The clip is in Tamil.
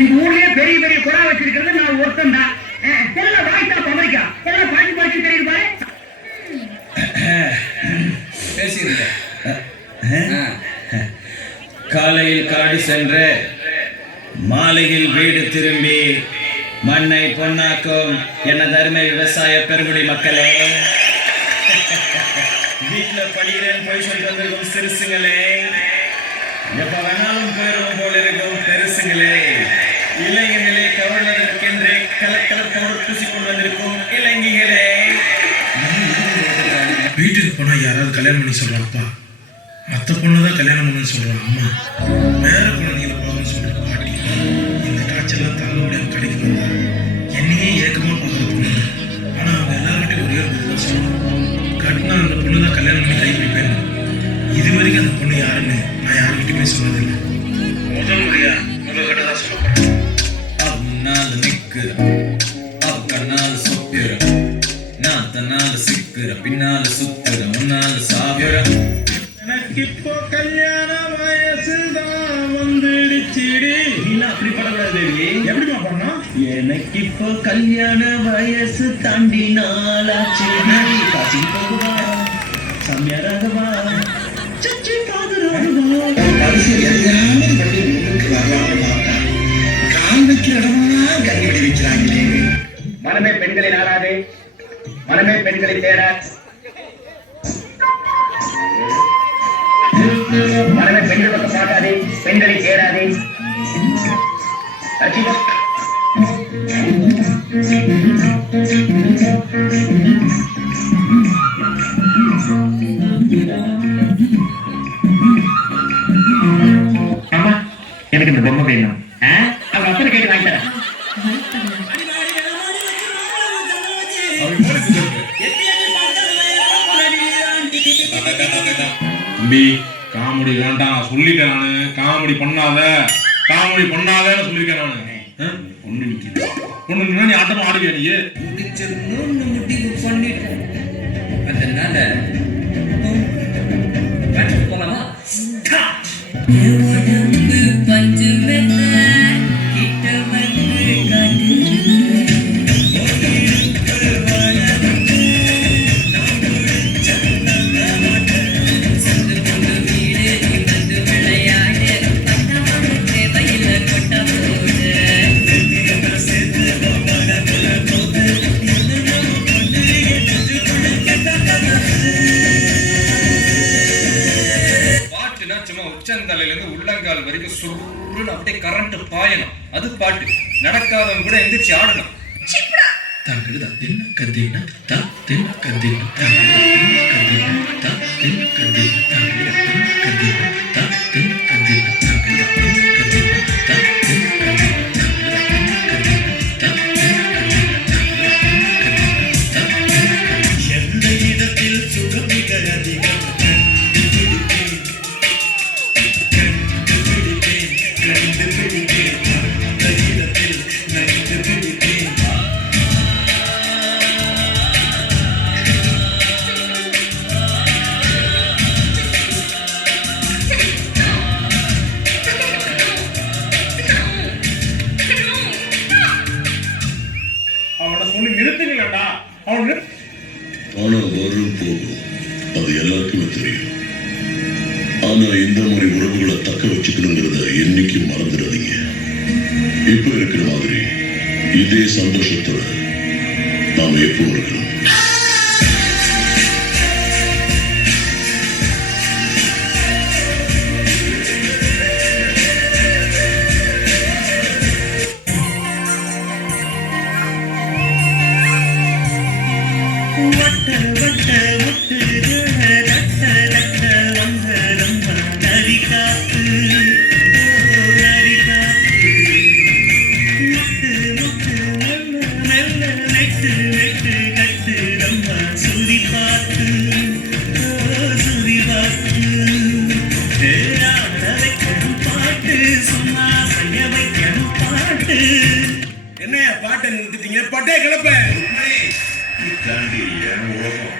இந்த ஊர்லயே பெரிய பெரிய குழா வச்சிருக்கிறது நான் ஒருத்தன் தான். எல்லாம் வாய்ஸ் ஆஃப் அமெரிக்கா, எல்லாம் பாட்டு பாட்டு தெரியுது பாரு. பேசிருங்க. காலையில் காடு சென்று மாலையில் வீடு திரும்பி மண்ணை பொன்னாக்கும் எனது அருமை விவசாய பெருங்குடி மக்களே, வீட்டில் படிக்கிறேன் போய் சொல்லி வந்திருக்கும் சிறுசுங்களே, எப்ப வேணாலும் போயிடும் போல இருக்கும் பெருசுங்களே, இளைஞர்களே, கவர்னருக்கென்றே கலக்கலப்போடு பூசிக்கொண்டு வந்திருக்கும் இளைஞர்களே. வீட்டுக்கு போனா யாராவது கல்யாணம் பண்ணி சொல்றாங்கப்பா, மற்ற பொண்ணுதான் கல்யாணம் பண்ணு சொல்றாங்க அம்மா, வேற குழந்தைங்களை பார்க்கணும்னு சொல்ற பாட்டி. இந்த காய்ச்சல்லாம் தாங்க முடியாம கடைக்கு வந்தா என்னையே ஏக்கமா பார்க்குற பொண்ணு. ஆனா அவங்க எல்லார்கிட்டையும் ஒரே ஒரு பதில் சொல்லுவாங்க, கட்டினா அந்த பொண்ணு தான் கல்யாணம் பண்ணி கை பிடிப்பேன். இது வரைக்கும் அந்த பொண்ணு யாருன்னு நான் யாருக்கிட்டையுமே சொன்னதில்லை. முதல் முறையா உங்ககிட்ட தான் சொல்ல போறேன். அவனால நிக்கிற அவனால சொக்கிற நான் தன்னால சிக்கிற பின்னால சுத்துற முன்னால சாவிர. எனக்கு இப்போ கல்யாண வயசுதான் வந்துடுச்சிடி. நீலாம் அப்படி படக்கூடாது தேவி. எப்படிமா பண்ணோம்? எனக்கு இப்போ கல்யாண வயசு தாண்டி நாளாச்சு. காட்சி போகுவா சாமியாராகவா சச்சி பாதுராகவா. மனமே பெண்களை நாடாதே, மனமே பெண்களை தேட, மனமே பெண்கள் பக்கம் பார்க்காதே, பெண்களை தேடாதே. ஆமா, எனக்கு இந்த பொம்மை வேணும். அவங்க அப்படி கேட்டு வாங்கி தரேன். தம்பி காமெடி வேண்டாம் சொல்லிட்டேன் நானு. காமெடி பண்ணாதன்னு சொல்லிருக்கேன் நானு. பொண்ணு நிக்குது, பொண்ணு நின்னா நீ ஆட்டமா ஆடுவியா? நீ முடிச்சிடணும்னு முடிவு பண்ணிட்டேன். அதனால போலாமா? பஞ்சு கிட்ட வந்து காட்டு உச்சந்தலையிலிருந்து உள்ளங்கால் வரைக்கும் சுருன்னு அப்படியே கரண்ட் பாயணும். அது பாட்டு. நடக்காதவங்க கூட எந்திரிச்சு ஆடணும். ஆனா வரும் போகும் அது எல்லாருக்குமே தெரியும். ஆனா இந்த மாதிரி உறவுகளை தக்க வச்சுக்கணுங்கிறத என்னைக்கும் மறந்துடாதீங்க. இப்ப இருக்கிற மாதிரி இதே சந்தோஷத்தோட நாம எப்போ இருக்கணும். என்ன பாட்டை நிறுத்திட்டீங்க? பட்டே கிளப்ப உலகம்